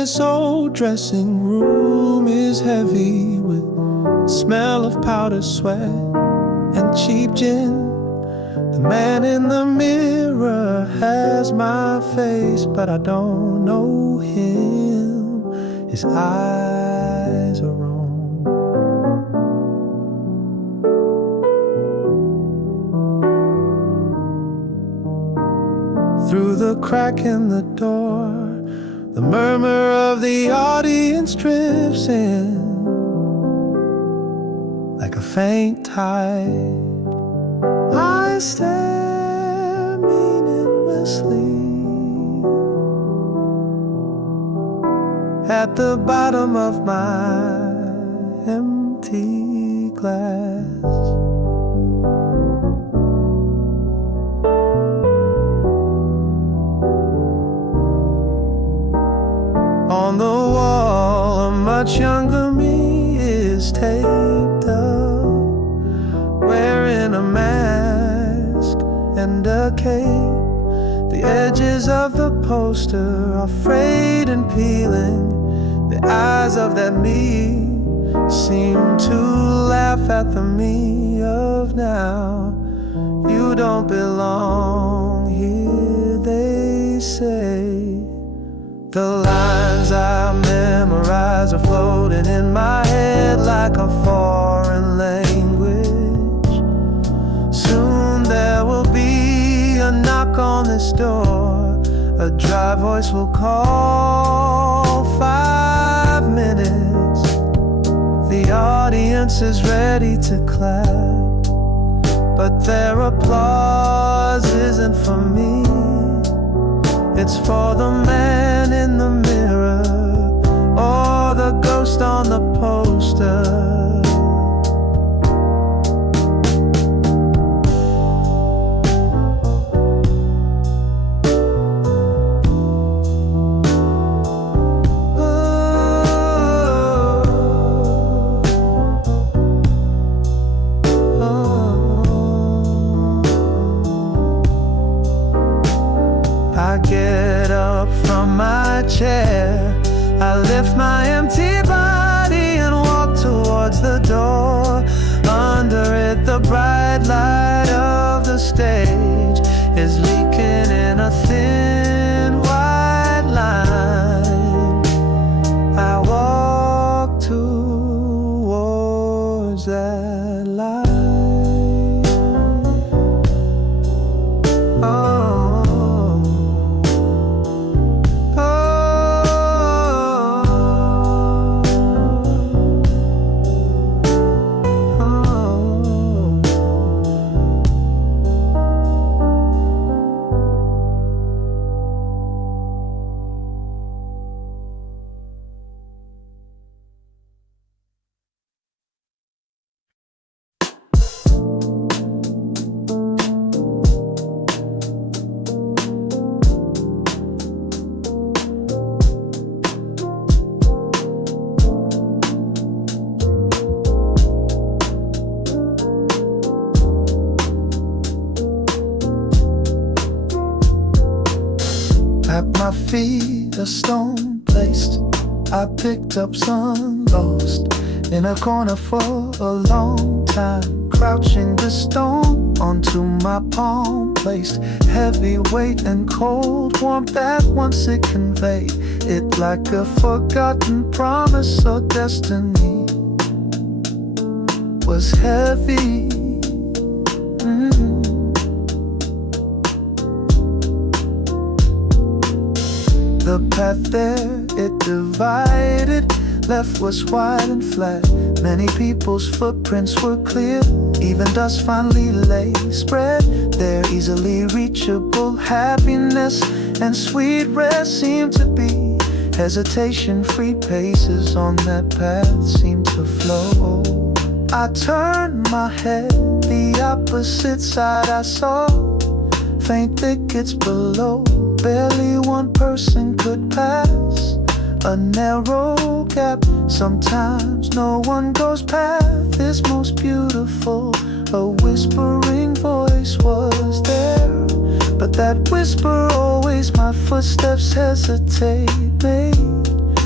this old dressing room is heavy with smell of powdered sweat and cheap gin. The man in the mirror has my face, but I don't know him. His eyes are wrong. Through the crack in the door, the murmur of the audience drifts in like a faint tide. I stare meaninglessly at the bottom of my empty glass. On the wall, a much younger me is taped up, wearing a mask and a cape. The edges of the poster are frayed and peeling. The eyes of that me seem to laugh at the me of now. You don't belong here, they say. The lines I memorize are floating in my head like a foreign language. Soon there will be a knock on this door. A dry voice will call 5 minutes. The audience is ready to clap, but their applause isn't for me. It's for the man in the mirror or the ghost on the poster. I get up from my chair, I lift my empty body and walk towards the door. Under it, the bright light of the stage is leaking in a thin white line. I walk towards that light. At my feet, a stone placed. I picked up sun lost in a corner for a long time. Crouching the stone onto my palm, placed heavy weight and cold warmth that once it conveyed it like a forgotten promise or destiny was heavy. The path there, it divided. Left was wide and flat. Many people's footprints were clear. Even dust finally lay spread there. Easily reachable happiness and sweet rest seemed to be. Hesitation-free paces on that path seemed to flow. I turned my head, the opposite side I saw. Faint thickets below, barely one person could pass. A narrow gap, sometimes no one goes past. This most beautiful, a whispering voice was there. But that whisper always my footsteps hesitate made.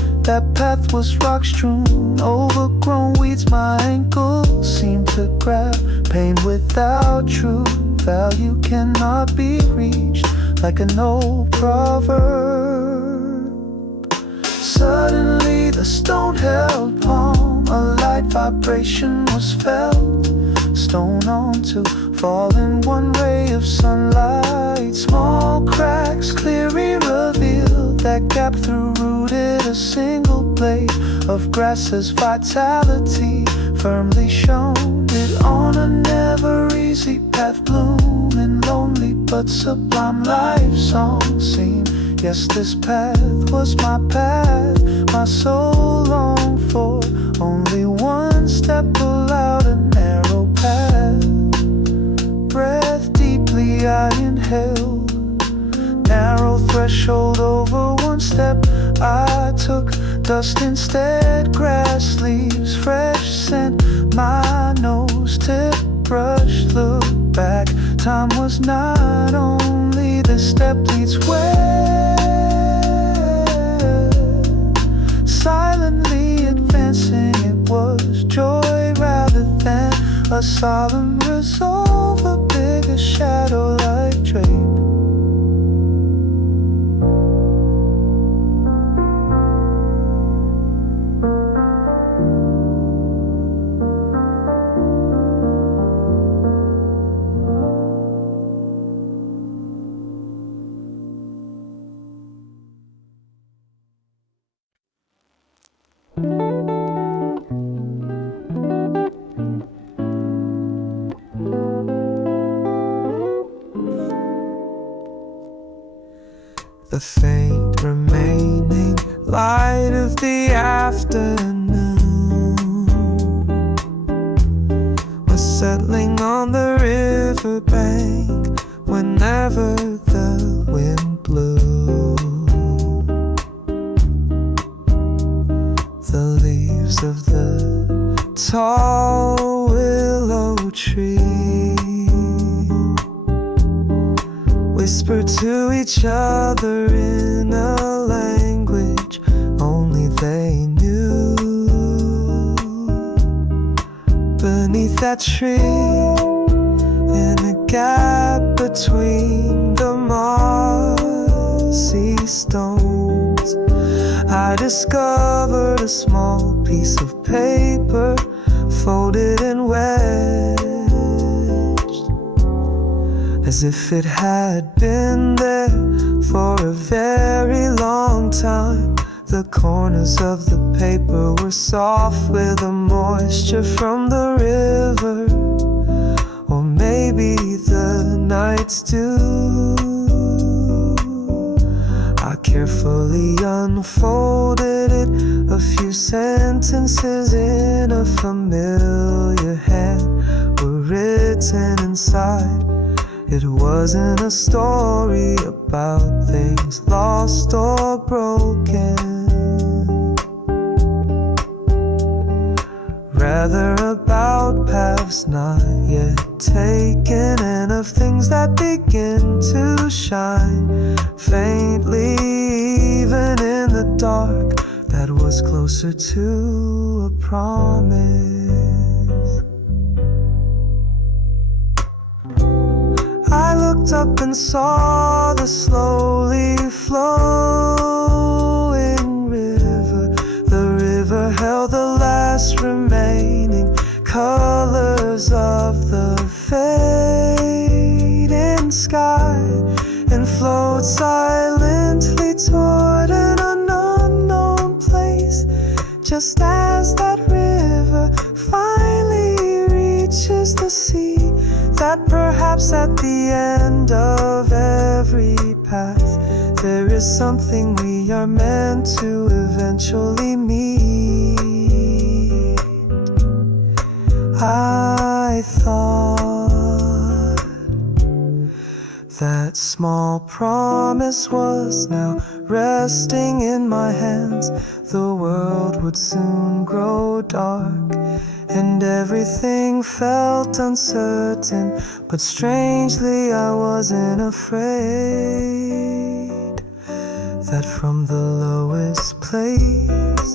That path was rock-strewn, overgrown weeds my ankles seemed to grab. Pain without true value cannot be reached, like an old proverb. Suddenly the stone-held palm, a light vibration was felt. Stone onto falling, one ray of sunlight. Small cracks clearly revealed that gap through rooted a single blade of grass's vitality, firmly shone it on a never easy path, blooming lonely but sublime life song seemed. Yes, this path was my path, my soul longed for. Only one step allowed, a narrow path. Breath deeply I inhaled, narrow threshold over one step I took. Dust instead, grass leaves, fresh scent, my nose tip brush, look back. Time was not only the step leads where, silently advancing it was joy rather than a solemn resolve, a bigger shadow like drape. The faint remaining light of the afternoon was settling on the riverbank whenever the wind blew. The leaves of the tall willow tree whispered to each other in a language only they knew. Beneath that tree, in a gap between the mossy stones, I discovered a small piece of paper folded and wedged, as if it had been there for a very long time. The corners of the paper were soft with the moisture from the river, or maybe the night's dew. I carefully unfolded it, a few sentences in a familiar hand were written inside. It wasn't a story about things lost or broken, rather about paths not yet taken, and of things that begin to shine faintly even in the dark that was closer to a promise. I looked up and saw the slowly flowing river. The river held the last remaining colors of the fading sky and flowed silently toward an unknown place. Just as that river finally reaches the sea, that perhaps at the end of every path there is something we are meant to eventually meet. I thought that small promise was now resting in my hands. The world would soon grow dark and everything felt uncertain, but strangely I wasn't afraid that from the lowest place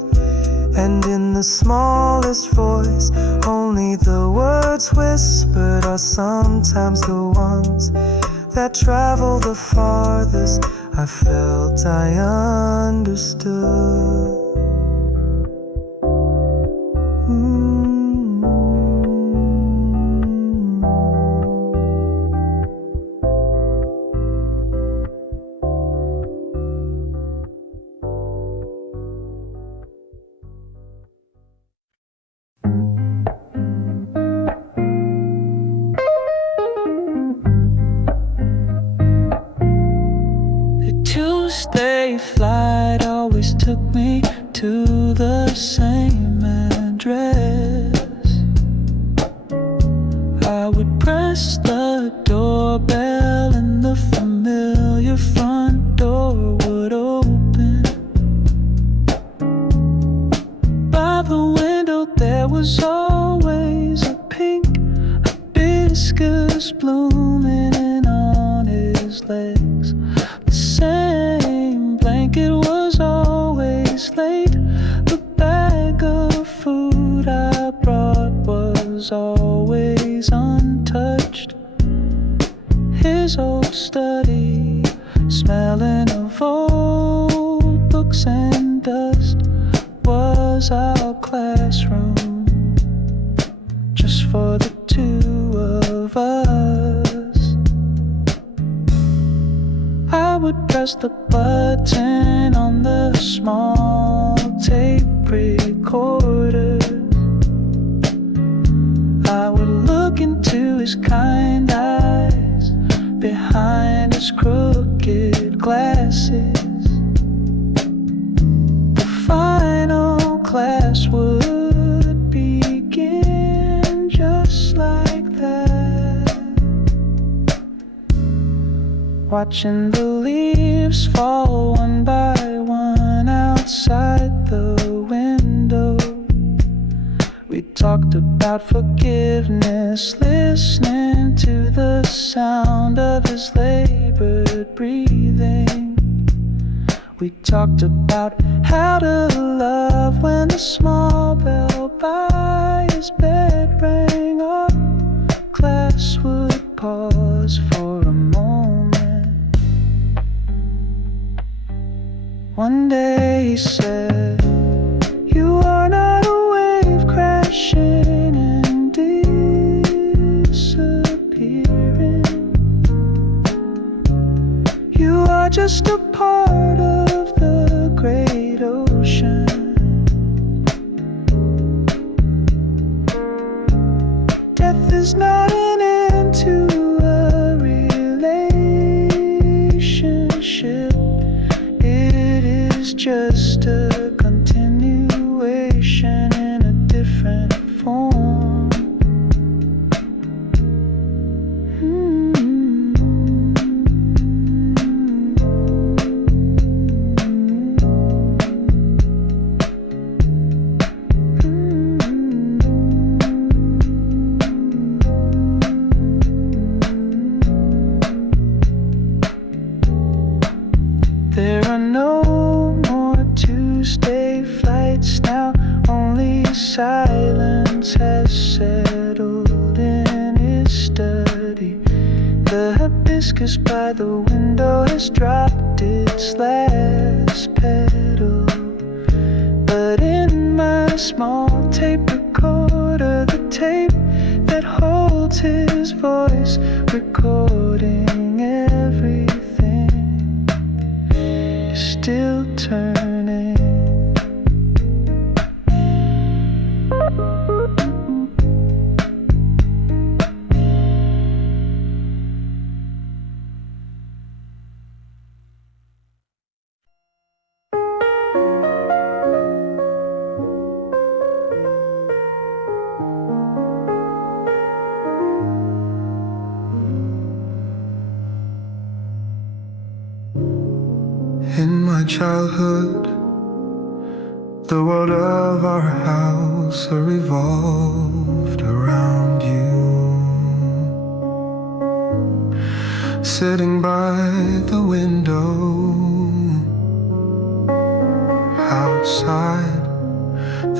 And in the smallest voice, only the words whispered are sometimes the ones that travel the farthest. I felt I understood. Tuesday flight always took me to the same address. I would press the doorbell and the familiar front door would open. By the window there was always a pink hibiscus blooming, and on his legs the same blanket was always laid. The bag of food I brought was always untouched. His old study, smelling of old books and dust, was our classroom, just for the two of us. I would press the button on the small tape recorder. I would look into his kind eyes behind his crooked glasses. The final class would begin just like that. Watching the leaves fall one by one outside the window. We talked about forgiveness, listening to the sound of his labored breathing. We talked about how to love when the small bell by his bed rang. Our class would pause for a moment. One day he said, "You are not a wave crashing and disappearing. You are just a part of the great ocean. Death is not an end to a relationship. It is just a continuation in a different form." There are no more Tuesday flights now, only silence has settled in his study. The hibiscus by the window has dropped its last petal. But in my small tape recorder, the tape that holds his voice, recording everything, is still turning. In my childhood, the world of our house revolved around you. Sitting by the window, outside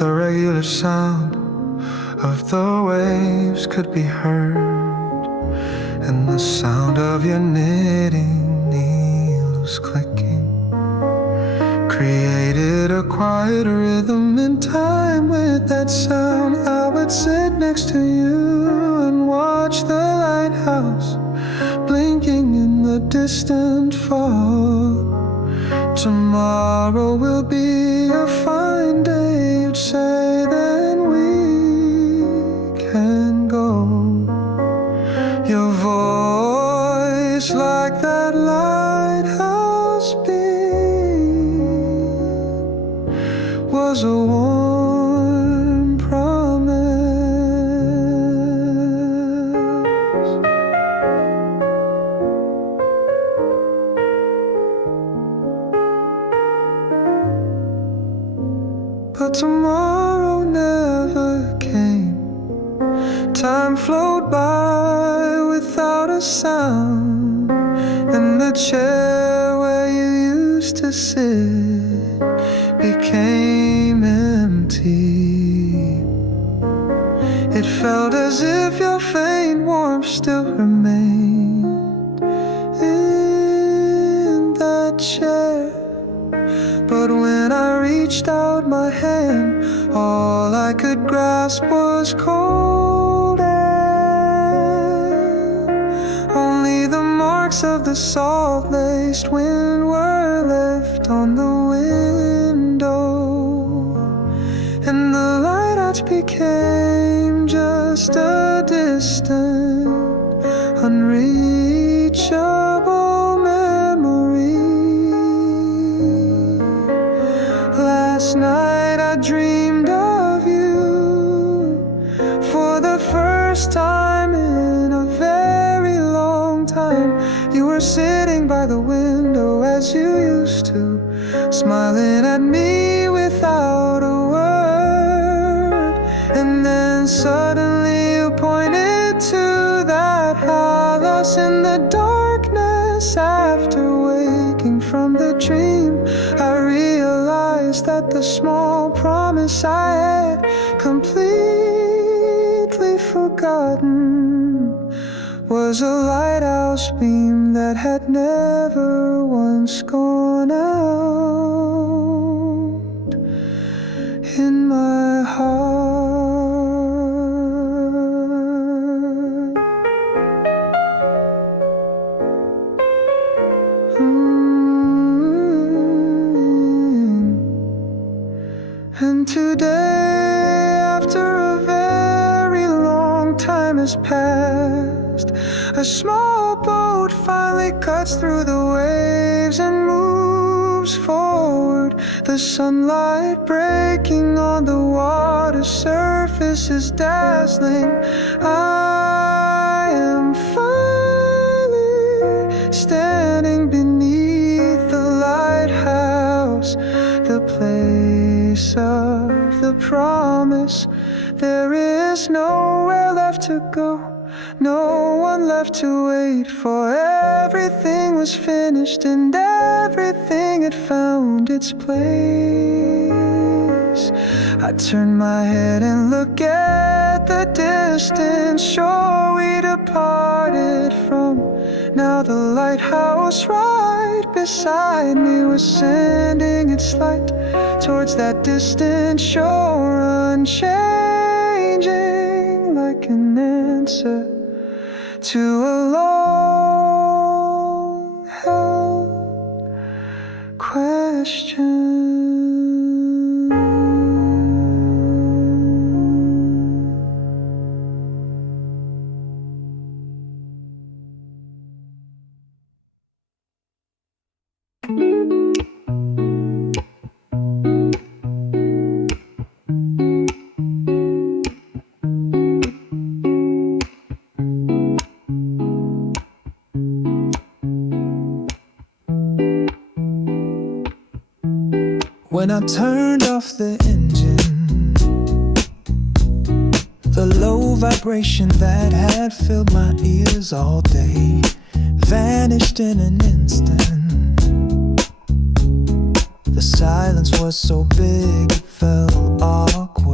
the regular sound of the waves could be heard, and the sound of your knitting needles clicking created a quiet rhythm in time with that sound. I would sit next to you and watch the lighthouse blinking in the distant fall. Tomorrow will be a fine day, you'd say, then we can go. Your voice like that lighthouse beam was a warm promise. But tomorrow never came. Time flowed by without a sound, and the chair where you used to sit became empty. It felt as if your faint warmth still remained in that chair. But when I reached out my hand, all I could grasp was cold air. Only the marks of the salt-laced wind were left on the window, and the lighthouse became just a distant, unreachable memory. Last night I dreamed of you for the first time in a very long time. You were sitting by the window as you used to, smiling at me without a word. And then suddenly you pointed to that house in the darkness. After waking from the dream, I realized that the small promise I had completely forgotten was a lighthouse beam that had never once gone out in my heart. And today, after a very long time has passed, a small boat finally cuts through the waves and moves forward. The sunlight breaking on the water surface is dazzling. I am finally standing beneath the lighthouse, the place of the promise. There is nowhere left to go, no one left to wait for. Everything was finished and everything had found its place. I turn my head and look at the distant shore we departed from. Now the lighthouse right beside me was sending its light towards that distant shore, unchanging like an answer to a long-held question. When I turned off the engine, the low vibration that had filled my ears all day vanished in an instant. The silence was so big it felt awkward.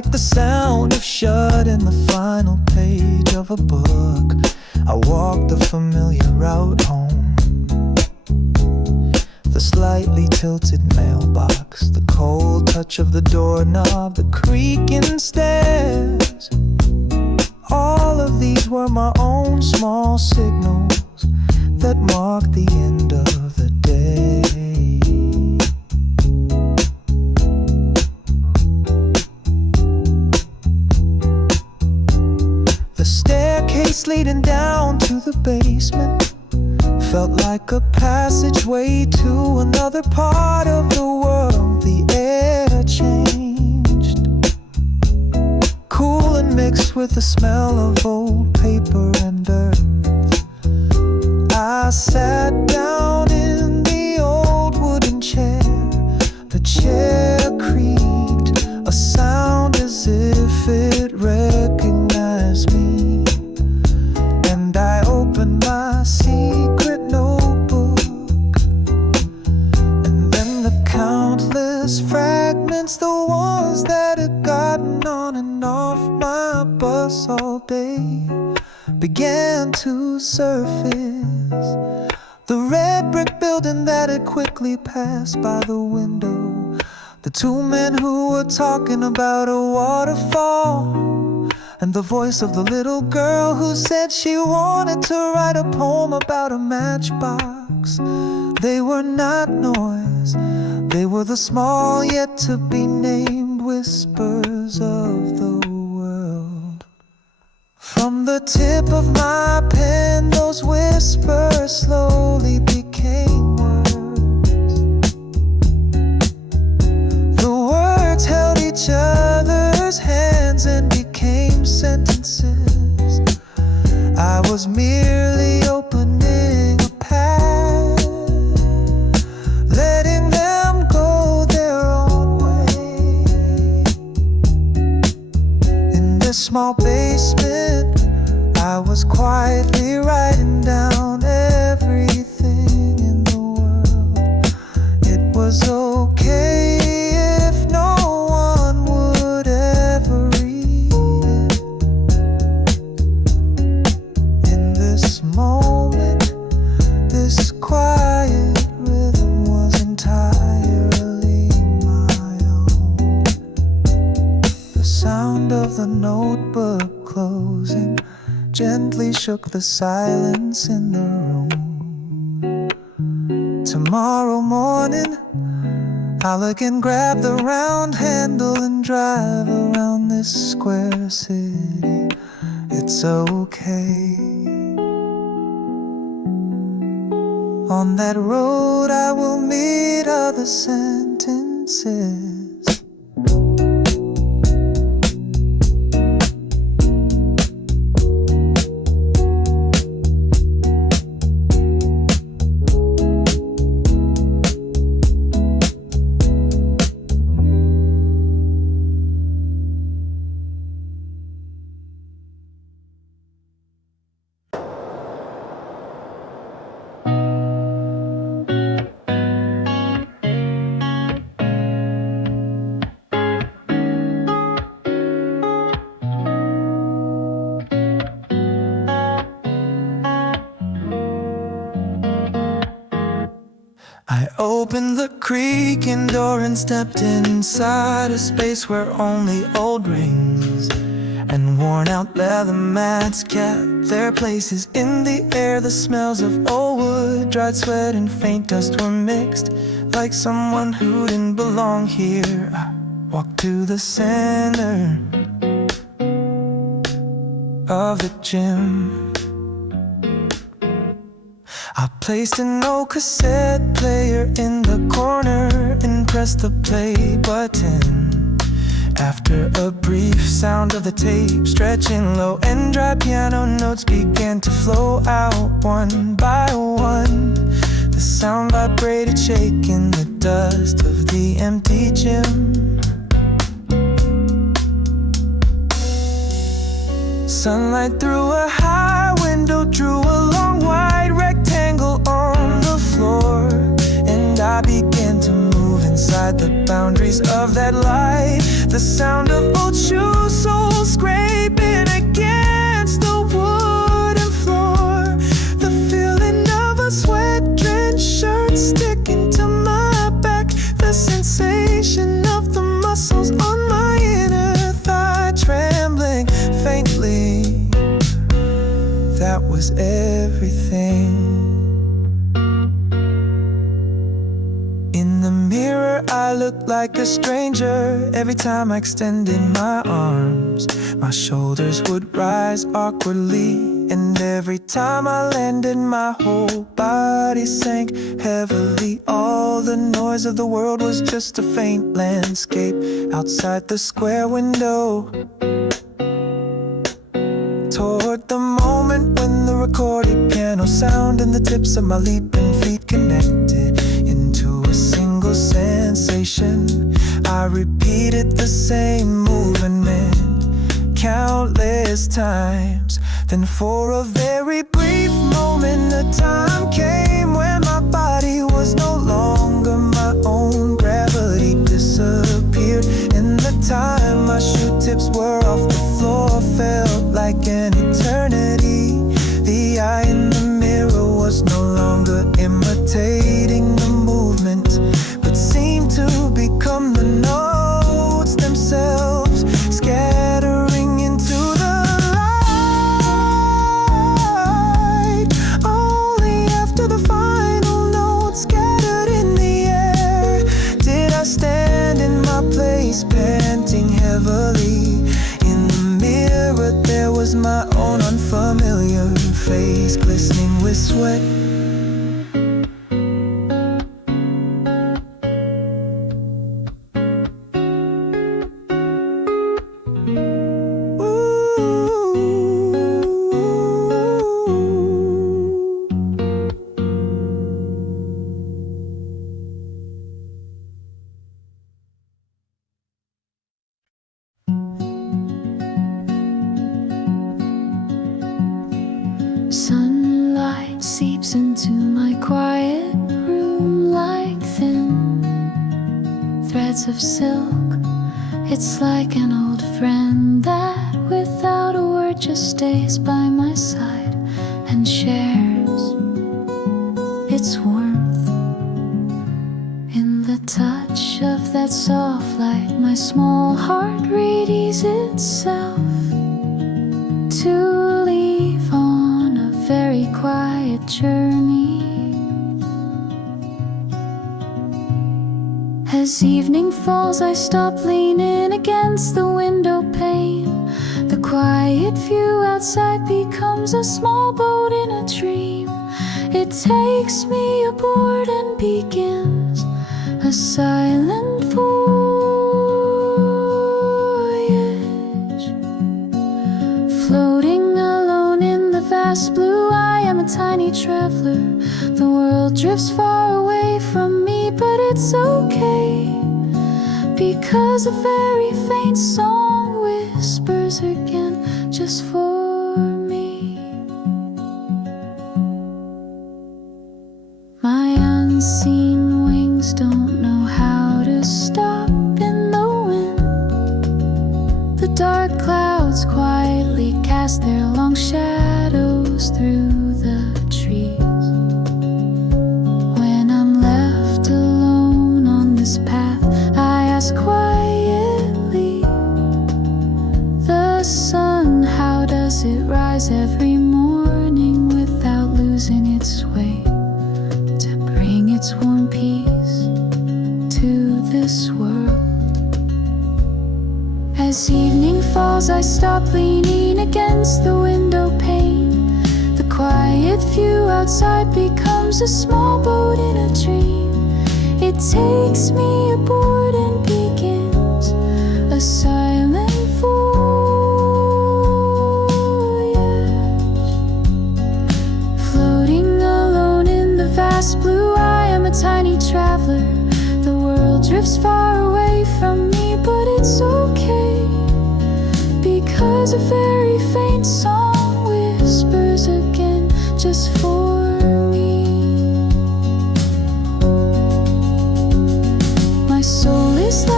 like the sound of shutting the final page of a book. I walk the familiar route home. The slightly tilted mailbox, the cold touch of the doorknob, the creaking stairs. All of these were my own small signals that marked the end of the day. The staircase leading down to the basement felt like a passageway to another part of the world. The air changed, cool and mixed with the smell of old paper and earth. I sat down in the old wooden chair. The chair creaked, a sound as if it recognized me. And I opened my secret notebook, and then the countless fragments, the ones that had gotten on and off my bus all day, began to surface. The red brick building that had quickly passed by the window, the two men who were talking about a waterfall, and the voice of the little girl who said she wanted to write a poem about a matchbox. They were not noise, they were the small yet to be named whispers of the world. From the tip of my pen, those whispers slowly became words. The words held each other's hands and became sentences. I was merely opening a path, letting them go their own way. In this small basement, I was quietly writing down everything in the world. It was okay if no one would ever read it. In this moment, this quiet rhythm was entirely my own. The sound of the notebook closing gently shook the silence in the room. Tomorrow morning, I'll again grab the round handle and drive around this square city. It's okay. On that road I will meet other sentences. I opened the creaking door and stepped inside a space where only old rings and worn out leather mats kept their places. In the air, the smells of old wood, dried sweat and faint dust were mixed, like someone who didn't belong here. I walked to the center of the gym. I placed an old cassette player in the corner and pressed the play button. After a brief sound of the tape stretching low and dry, piano notes began to flow out one by one. The sound vibrated, shaking the dust of the empty gym. Sunlight through a high window drew a long wide rectangle on the floor, and I began to move inside the boundary boundaries of that light. The sound of old shoes, soles scraping against the wooden floor. The feeling of a sweat-drenched shirt sticking to my back. The sensation of the muscles on my inner thigh trembling faintly. That was everything. In the mirror I looked like a stranger. Every time I extended my arms, my shoulders would rise awkwardly. And every time I landed, my whole body sank heavily. All the noise of the world was just a faint landscape outside the square window. Toward the moment when the recorded piano sound and the tips of my leaping feet connected into a single sensation, I repeated the same movement countless times. Then for a very brief moment, the time came when my body was no longer my own. Gravity disappeared. In the time my shoe tips were off the floor, felt like an eternity. The eye in the mirror was no longer imitating the movement, but seemed to become the notes themselves, scattering into the light. Only after the final note scattered in the air did I stand in my place, panting heavily. In the mirror there was my own unfamiliar face, glistening with sweat. Sunlight seeps into my quiet room like thin threads of silk. It's like an old friend that without a word just stays by my side and shares its warmth. In the touch of that soft light, my small heart readies itself to leave on a very quiet journey. As evening falls, I stop leaning against the window pane. The quiet view outside becomes a small boat in a dream. It takes me aboard and begins a silent voyage. Floating alone in the vast blue, I am a tiny traveler. The world drifts far away from me, but it's okay, because a very faint song whispers again just for me. My unseen wings don't know how to stop in the wind. The dark clouds quietly cast their long shadows through the trees. When I'm left alone on this path, I ask quietly, the sun, how does it rise every morning without losing its way, to bring its warm peace to this world? As evening falls, I stop leaning against the window pane. The quiet view outside becomes a small boat in a dream. It takes me aboard and begins a silent voyage. Floating alone in the vast blue, I am a tiny traveler. The world drifts far away from me, but it's okay, because a very faint song whispers again just for me. My soul is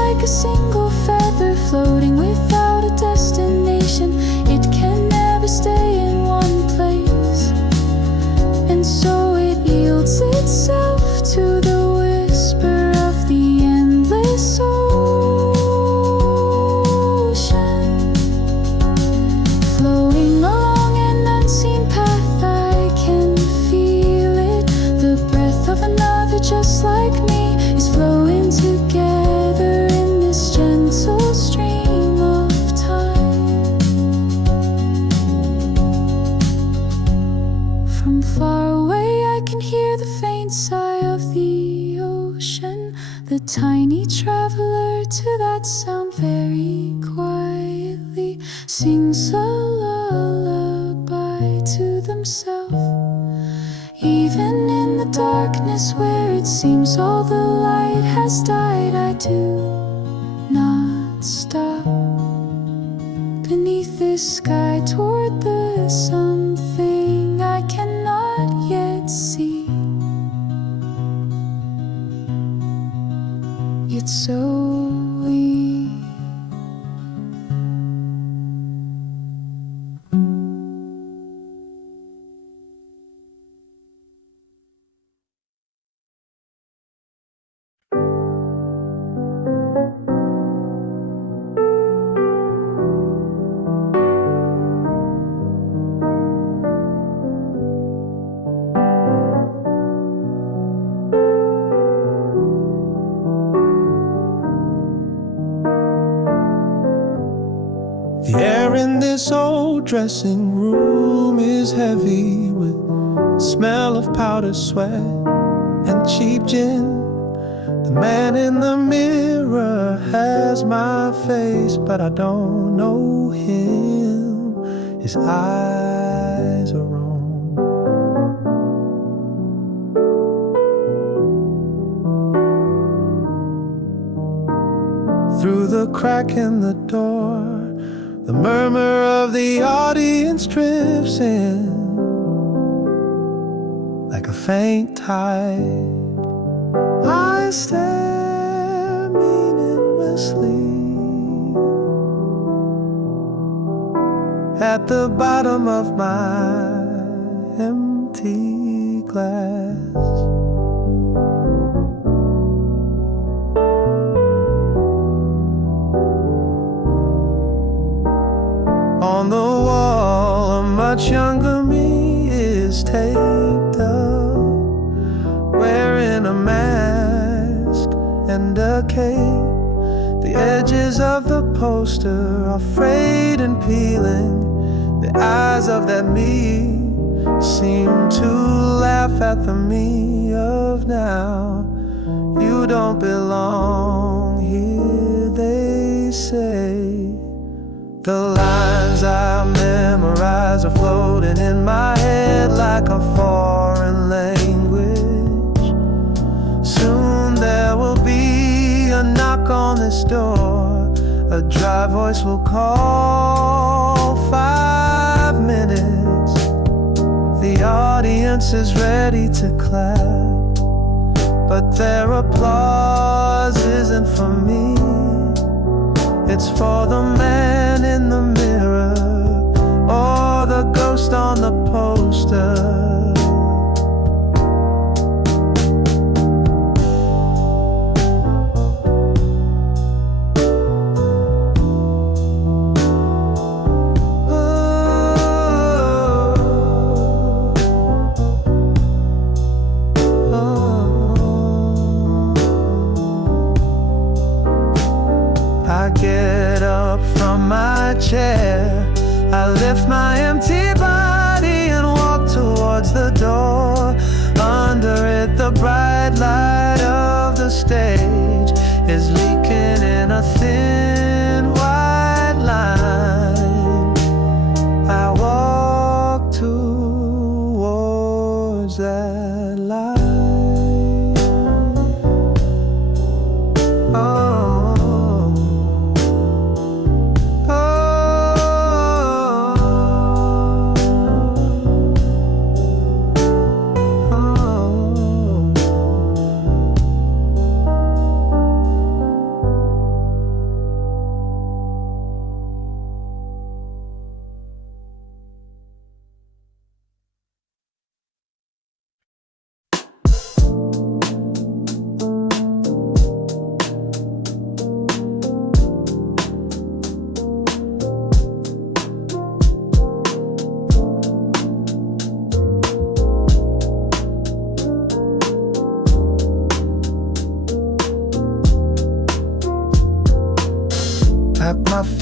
a single feather floating without a destination. It can never stay in one place, and so it yields itself to the whisper of the endless ocean. Flowing along an unseen path, I can feel it. The breath of another just like me is flowing together in this gentle stream of time. From far away I can hear the faint sigh of the ocean. The tiny traveler to that sound very quietly sings a lullaby to themselves. Even in the darkness where it seems all the light has died, I do not stop beneath this sky toward the something I cannot yet see. It's so weak. The air in this old dressing room is heavy with the smell of powder sweat and cheap gin. The man in the mirror has my face, but I don't know him. His eyes are wrong. Through the crack in the door, the murmur of the audience drifts in like a faint tide. I stare meaninglessly at the bottom of my empty glass. On the wall, a much younger me is taped up, wearing a mask and a cape. The edges of the poster are frayed and peeling. The eyes of that me seem to laugh at the me of now. You don't belong here, they say. The lines I memorize are floating in my head like a foreign language. Soon there will be a knock on this door. A dry voice will call. 5 minutes. The audience is ready to clap, but their applause isn't for me. It's for the man in the mirror or the ghost on the poster. I get up from my chair, I lift my empty body and walk towards the door. Under it, the bright light of the stage is leaking in a thin white line. I walk towards that light.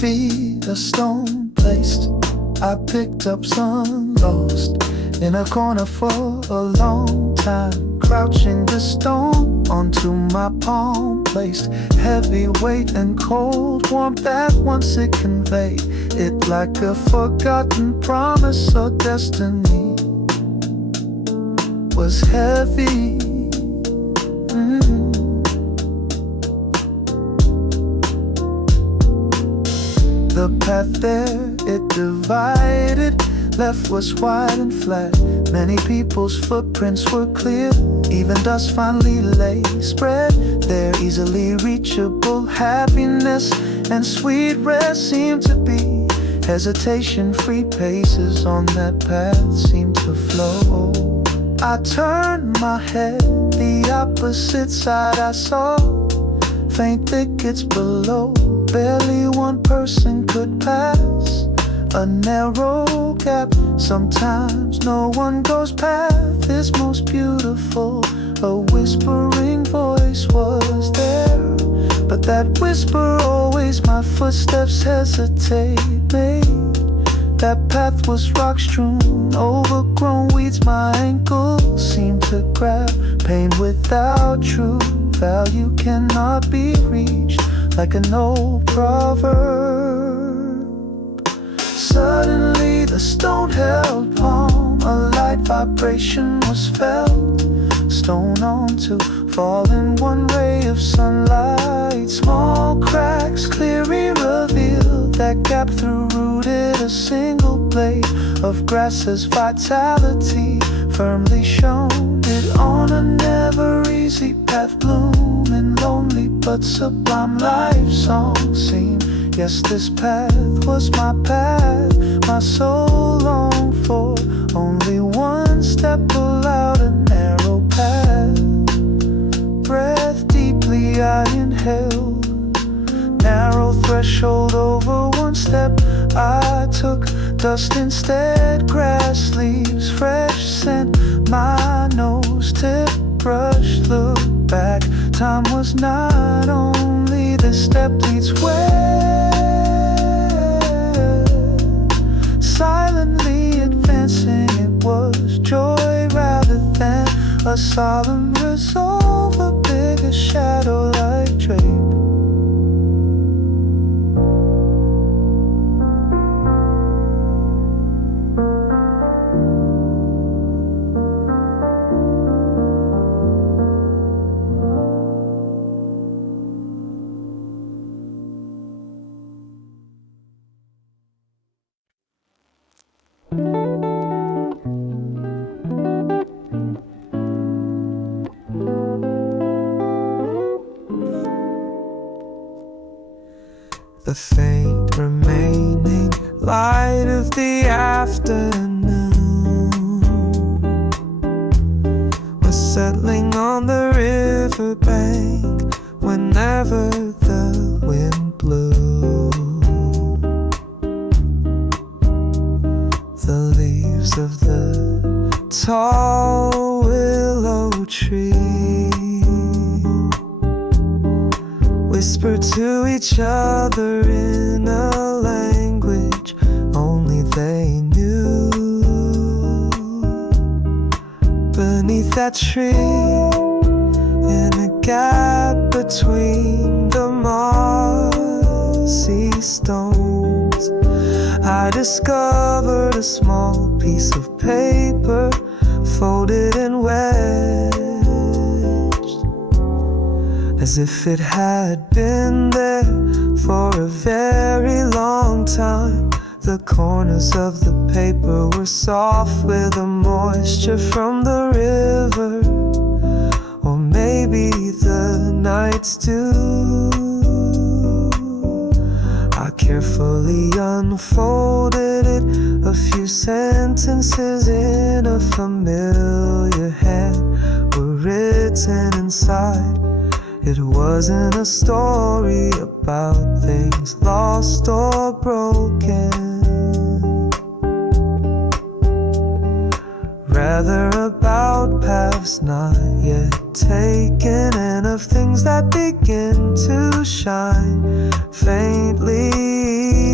feet, a stone placed. I picked up some lost in a corner for a long time, crouching the stone onto my palm, placed heavy weight and cold warmth that once it conveyed it like a forgotten promise or destiny was heavy. The path there, it divided. Left was wide and flat. Many people's footprints were clear. Even dust finally lay spread there, easily reachable. Happiness and sweet rest seemed to be hesitation-free paces on that path seemed to flow. I turned my head, the opposite side I saw faint thickets below. Barely one person could pass, a narrow gap. Sometimes no one goes past this most beautiful. A whispering voice was there, but that whisper always my footsteps hesitate made. That path was rock strewn, overgrown weeds my ankles seemed to grab. Pain without true value cannot be reached, like an old proverb. Suddenly the stone held palm, a light vibration was felt. Stone onto falling, one ray of sunlight. Small cracks clearly revealed that gap through rooted a single blade of grass's vitality firmly shone it on a never easy path, blooming lonely but sublime life song seemed. Yes, this path was my path, my soul longed for. Only one step allowed, a narrow path. Breath deeply I inhaled, narrow threshold over one step I took. Dust instead, grass leaves, fresh scent. My nose tip brush, look back. Time was not only the step leads where. Silently advancing, it was joy rather than a solemn resolve. A bigger shadow like drape. The faint remaining light of the afternoon was settling on the riverbank whenever the wind blew. The leaves of the tall willow tree whisper to each other in a language only they knew. Beneath that tree, in a gap between the mossy stones, I discovered a small piece of paper folded and wedged, as if it had been there for a very long time. The corners of the paper were soft with the moisture from the river, or maybe the night's dew. I carefully unfolded it, a few sentences in a familiar hand were written inside. It wasn't a story about things lost or broken, rather about paths not yet taken, and of things that begin to shine faintly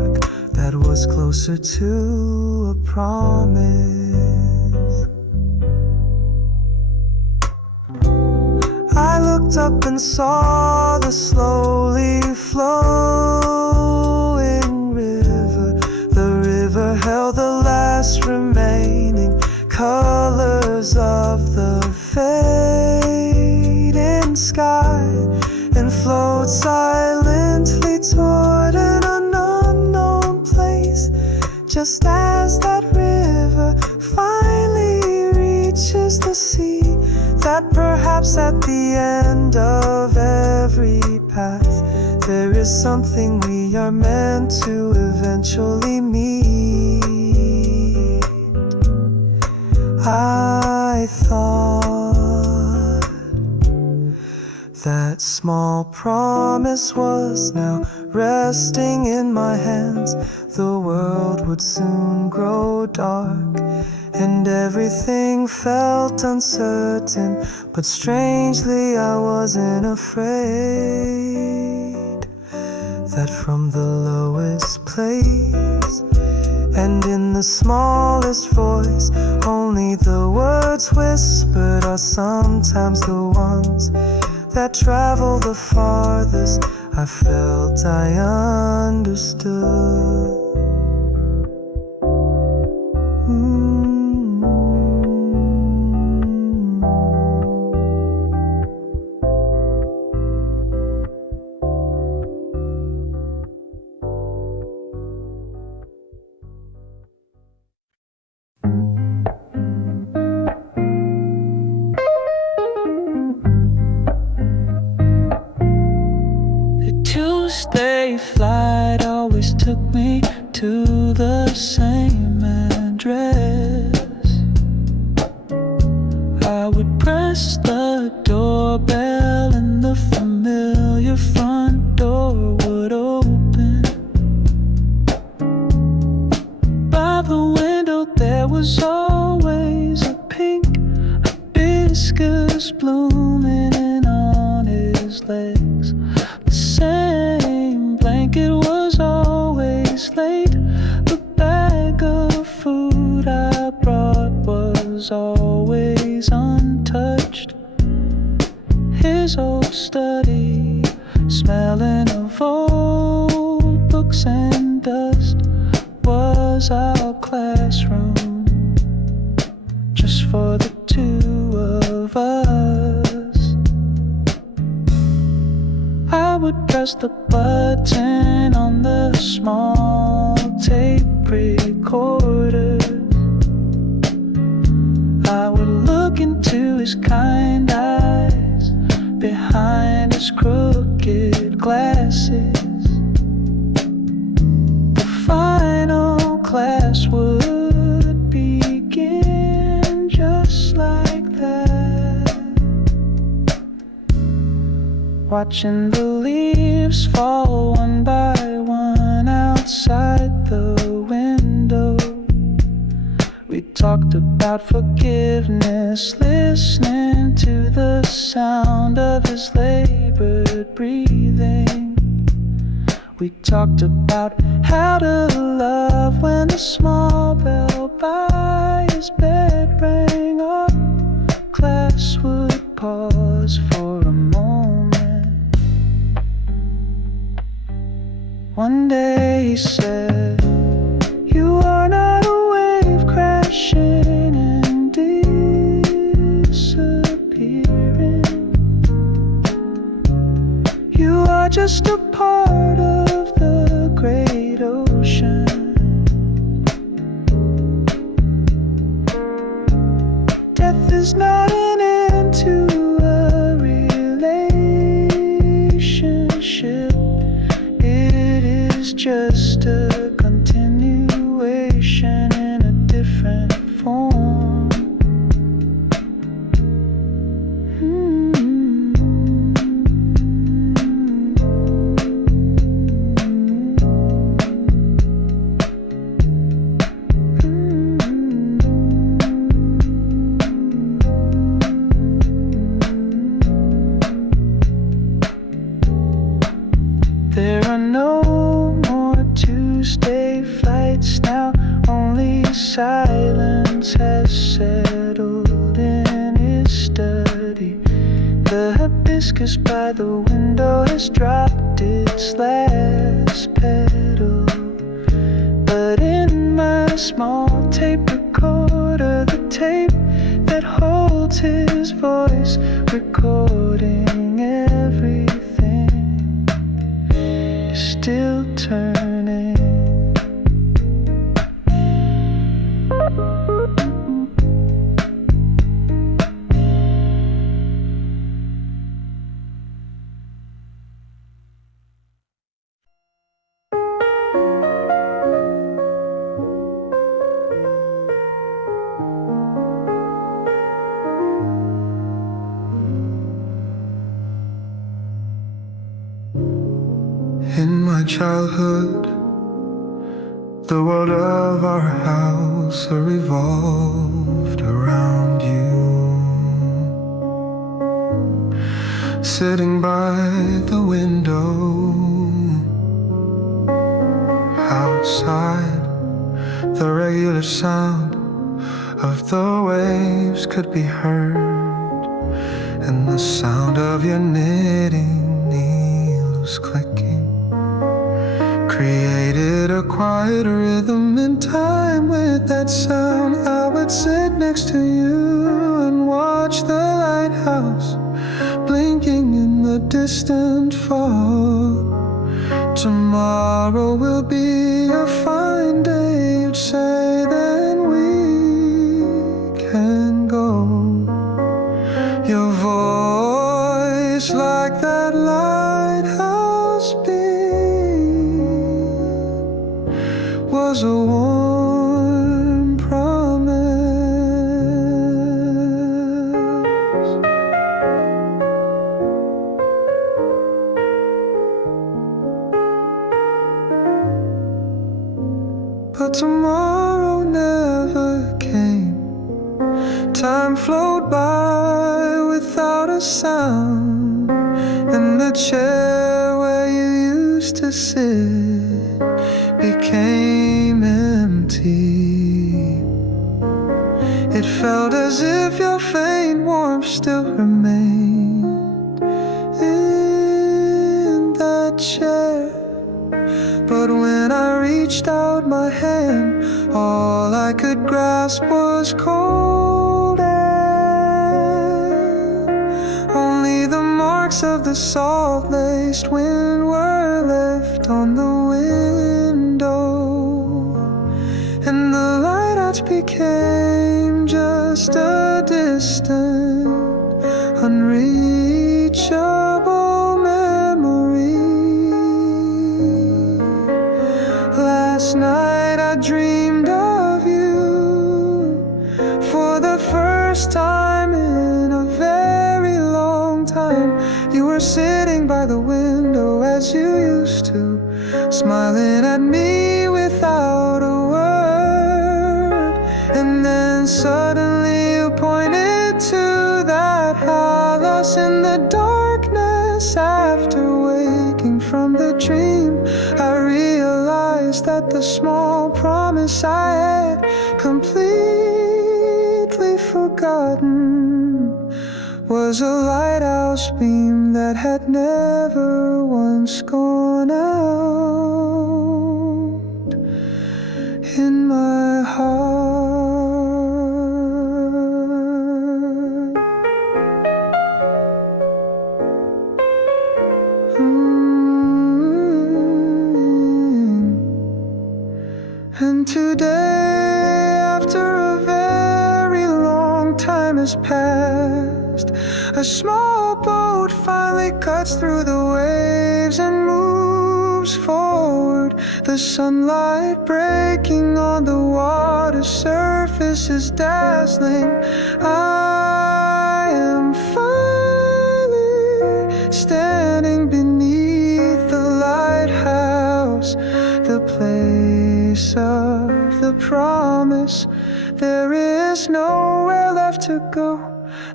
spark that was closer to a promise. I looked up and saw the slowly flowing river. The river held the last remaining colors of the fading sky and flowed silently toward an unknown place. Just as that river finally reaches the sea, that perhaps at the end of every path there is something we are meant to eventually meet. I thought that small promise was now resting in my hands. The world would soon grow dark and everything felt uncertain, but strangely I wasn't afraid. That from the lowest place and in the smallest voice, only the words whispered are sometimes the ones that travel the farthest. I felt I understood. Tuesday flight always took me to the same address. I would press the doorbell and the familiar front door would open. By the window there was always a pink hibiscus blooming, and on his legs the same blanket was always laid. The bag of food I brought was always untouched. His old study, smelling of old books and dust, was our classroom, just for the two of us. I would press the button on the small tape recorder. I would look into his kind eyes behind his crooked glasses. The final class would begin just like that. Watching the leaves fall one by one outside the window. We talked about forgiveness, listening to the sound of his labored breathing. We talked about how to love when the small bell by his bed rang. Our class would pause for a moment. One day he said, "You are not a wave crashing and disappearing. You are just a part of the great ocean. Death is not an end to a relationship. It is just a continuation in a different form." There are no more Tuesdays stay flights now. Only silence has settled in his study. The hibiscus by the window has dropped its last petal. But in my small tape recorder, the tape that holds his voice, recording everything, is still turning. In my childhood, the world of our house revolved around you. Sitting by the window, outside, the regular sound of the waves could be heard, and the sound of your knitting needles clicking created a quiet rhythm in time. With that sound, I would sit next to you and watch the lighthouse blinking in the distant fall. Tomorrow will be a fine day, you'd say, then we can go. Your voice like that lighthouse beam was a warm promise. But tomorrow never came. Time flowed by without a sound, and the chair where you used to sit became empty. It felt as if your faint warmth still remained in that chair. But when I reached out my hand, all I could grasp was cold air. Only the marks of the salt-laced wind were left on the window, and the lighthouse became just a distant, unreachable memory. Last night I dreamed of you for the first time in a very long time. You were sitting by the window as you used to, smiling at me without a word. And then suddenly you pointed to that house in the darkness. After waking from the dream, I realized that the small promise I had completely forgotten was a lighthouse beam that had never once gone out in my heart. And today, after a very long time has passed, a small boat finally cuts through the waves and moves forward. The sunlight breaking on the water surface is dazzling. I am finally standing beneath the lighthouse, the place of the promise. There is nowhere left to go,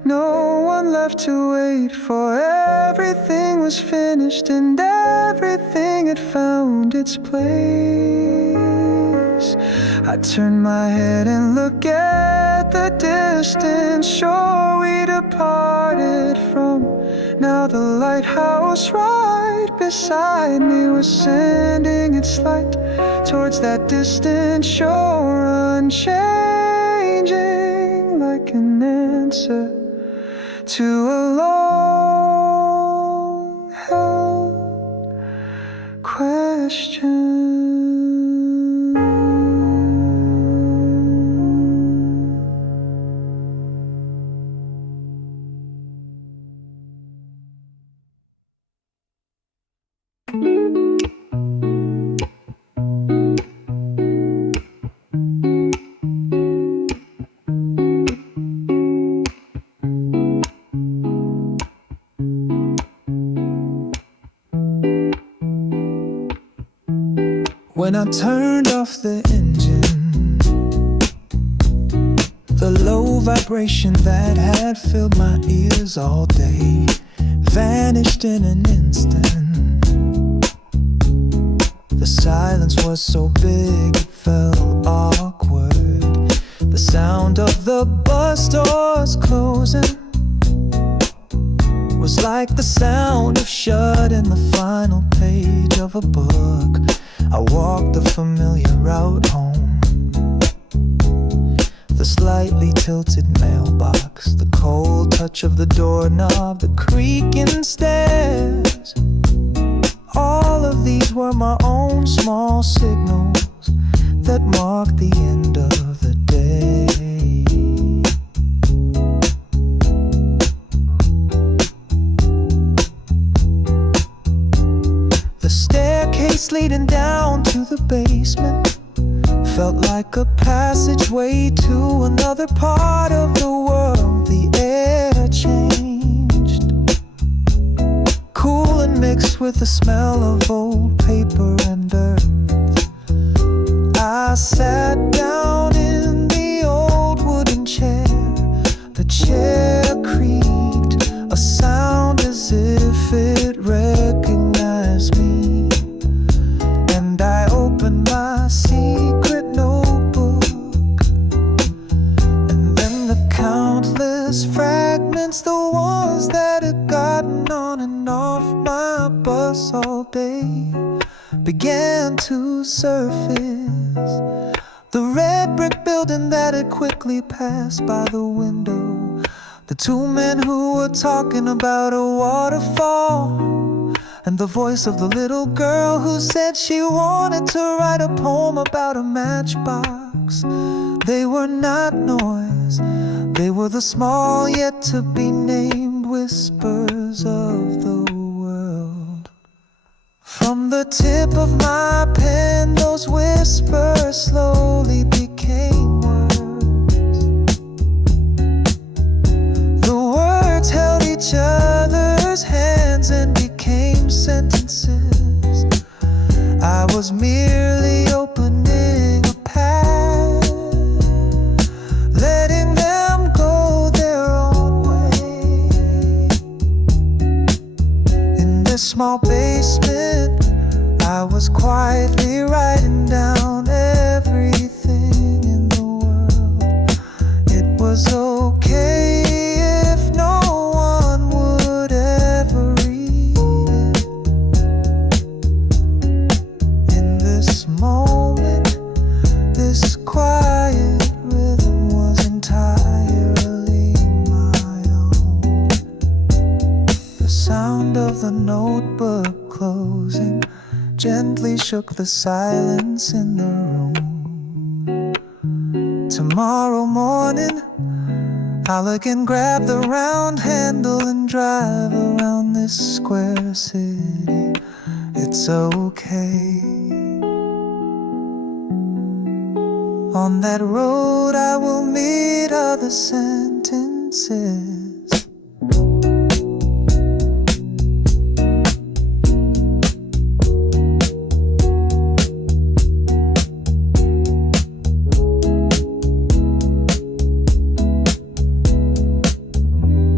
no one left to wait for. Everything was finished and everything had found its place. I turn my head and look at the distant shore we departed from. Now the lighthouse right beside me was sending its light towards that distant shore, unchanging like an answer to a long-held question. When I turned off the engine, the low vibration that had filled my ears all day vanished in an instant. The silence was so big it felt awkward. The sound of the bus doors closing was like the sound of shutting the final page of a book. I walked the familiar route home, the slightly tilted mailbox, the cold touch of the doorknob, the creaking stairs. All of these were my own small signals that marked the end of the day. The staircase leading down to the basement felt like a passageway to another part of the world. The air changed, cool and mixed with the smell of old paper and earth. I sat down in the old wooden chair. The chair creaked, a sound as if it recognized me. And I opened my secret notebook, and then the countless fragments, the ones that had gotten on and off my bus all day, began to surface. The red brick building that had quickly passed by the window, the two men who were talking about a waterfall, and the voice of the little girl who said she wanted to write a poem about a matchbox. They were not noise, they were the small yet to be named whispers of the world. From the tip of my pen, those whispers slowly became words. The words held each other's hands and became sentences. I was merely opening a path, letting them go their own way. In this small basement, I was quietly writing down everything in the world. It was okay if no one would ever read it. In this moment, this quiet rhythm was entirely my own. The sound of the notebook closing gently shook the silence in the room. Tomorrow morning, I'll again grab the round handle and drive around this square city. It's okay. On that road I will meet other sentences.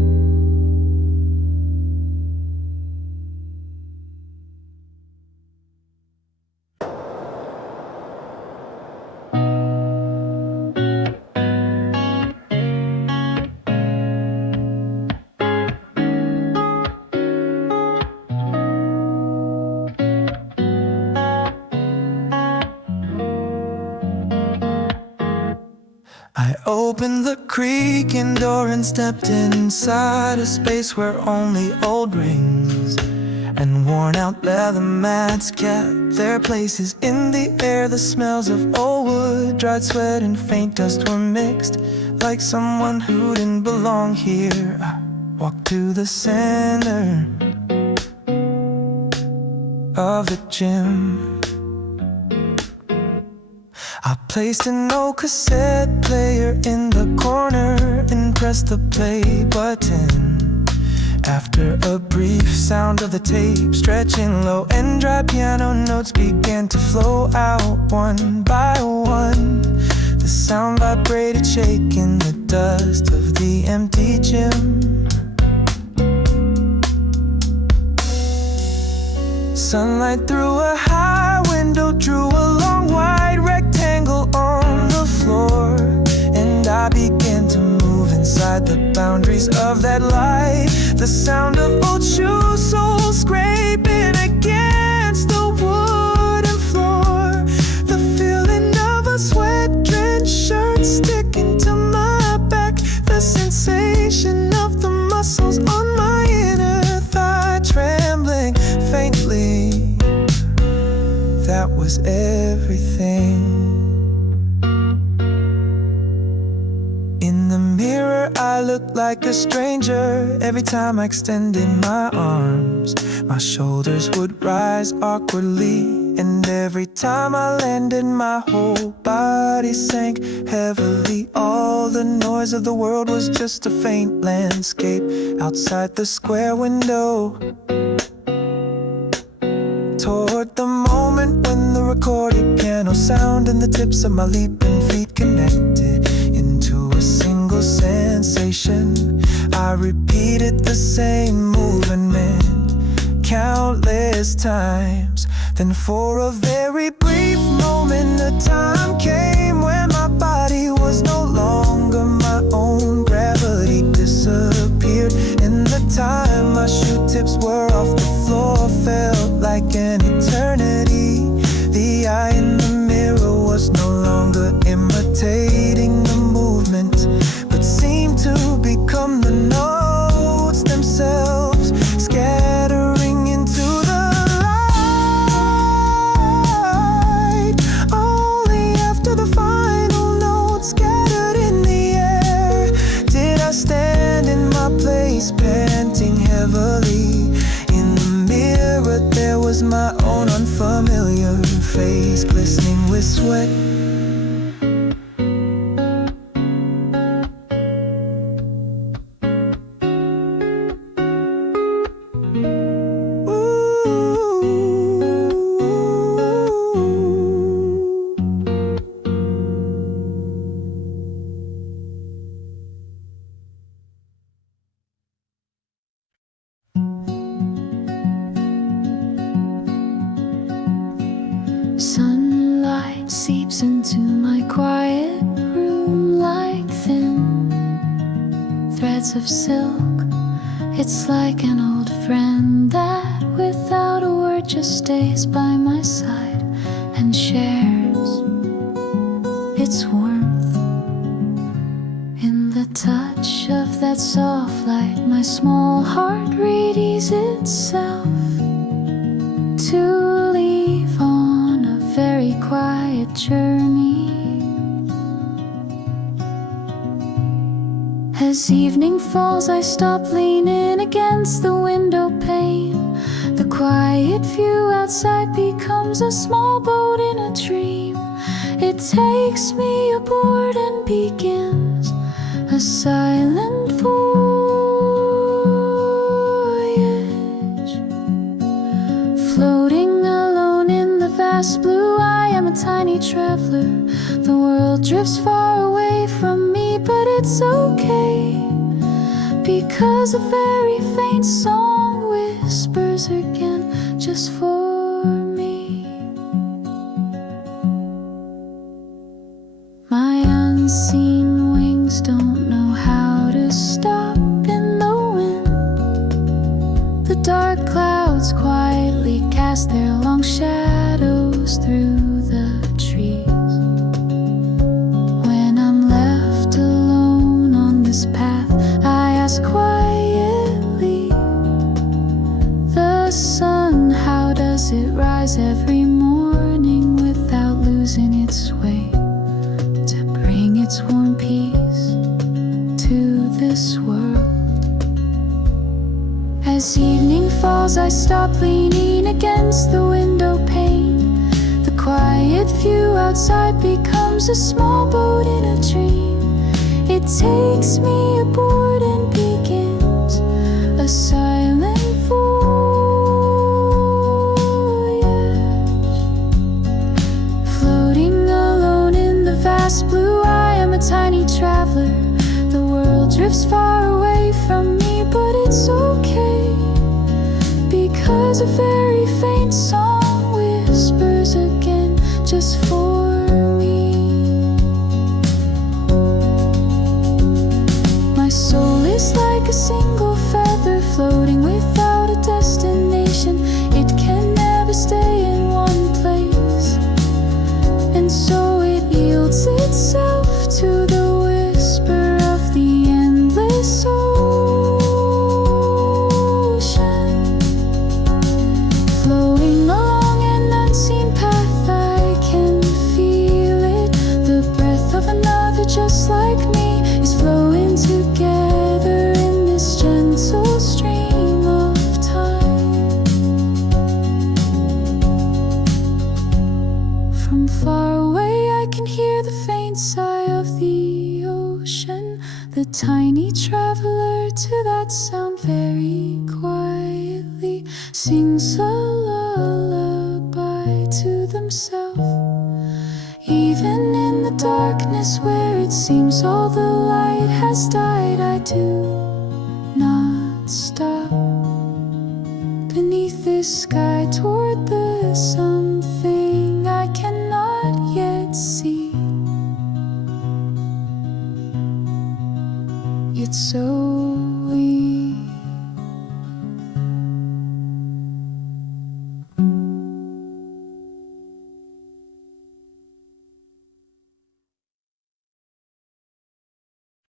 I opened the creaking door and stepped inside a space where only old rings and worn out leather mats kept their places. In the air, the smells of old wood, dried sweat and faint dust were mixed, like someone who didn't belong here. I walked to the center of the gym. I placed an old cassette player in the corner and pressed the play button. After a brief sound of the tape stretching low and dry, piano notes began to flow out one by one. The sound vibrated, shaking the dust of the empty gym. Sunlight through a high window drew a long white rectangle on the floor, and I began to move inside the boundaries of that light. The sound of old shoe soles scraping against the wooden floor, the feeling of a sweat-drenched shirt sticking to my back, the sensation of the muscles on my inner thigh trembling faintly. That was everything. In the mirror, I looked like a stranger. Every time I extended my arms, my shoulders would rise awkwardly. And every time I landed, my whole body sank heavily. All the noise of the world was just a faint landscape outside the square window. Toward the moment when the recorded piano sound and the tips of my leaping feet connected into a single sensation, I repeated the same movement countless times. Then for a very brief moment, the time came when my body was no longer my own. Gravity disappeared. In the time my shoe tips were off the floor, felt like an eternity. The eye in the mirror was no longer imitating the movement, but seemed to become the notes themselves, scattering into the light. Only after the final note scattered in the air did I stand in my place, panting heavily. In the mirror there was my own unfamiliar face, glistening with sweat. Sunlight seeps into my quiet room like thin threads of silk. It's like an old friend that without a word just stays by my side and shares its warmth. In the touch of that soft light, my small heart readies itself to leave on a very quiet journey. As evening falls, I stop leaning against the window pane. The quiet view outside becomes a small boat in a dream. It takes me aboard and begins a silent voyage. Floating alone in the vast blue, I am a tiny traveler. The world drifts far away from me, but it's okay, because a very faint song whispers again just for me. My unseen wings don't know how to stop in the wind. The dark clouds quietly cast their long shadows through the trees. When I'm left falls, I stop leaning against the window pane. The quiet view outside becomes a small boat in a dream. It takes me aboard and begins a silent voyage. Floating alone in the vast blue, I am a tiny traveler. The world drifts far away from me, but it's okay, because a very faint song whispers again just for me. My soul is like a single feather floating without a destination. It can never stay in one place, and so it yields itself to the whisper of the endless ocean. Flowing along an unseen path, I can feel it. The breath of another just like me is flowing together in this gentle stream of time. From far away I can hear the faint sigh of the ocean. The tiny traveler to that sound very quietly sings a lullaby to themselves. Even in the darkness where it seems all the light has died, I do not stop beneath this sky toward the sun.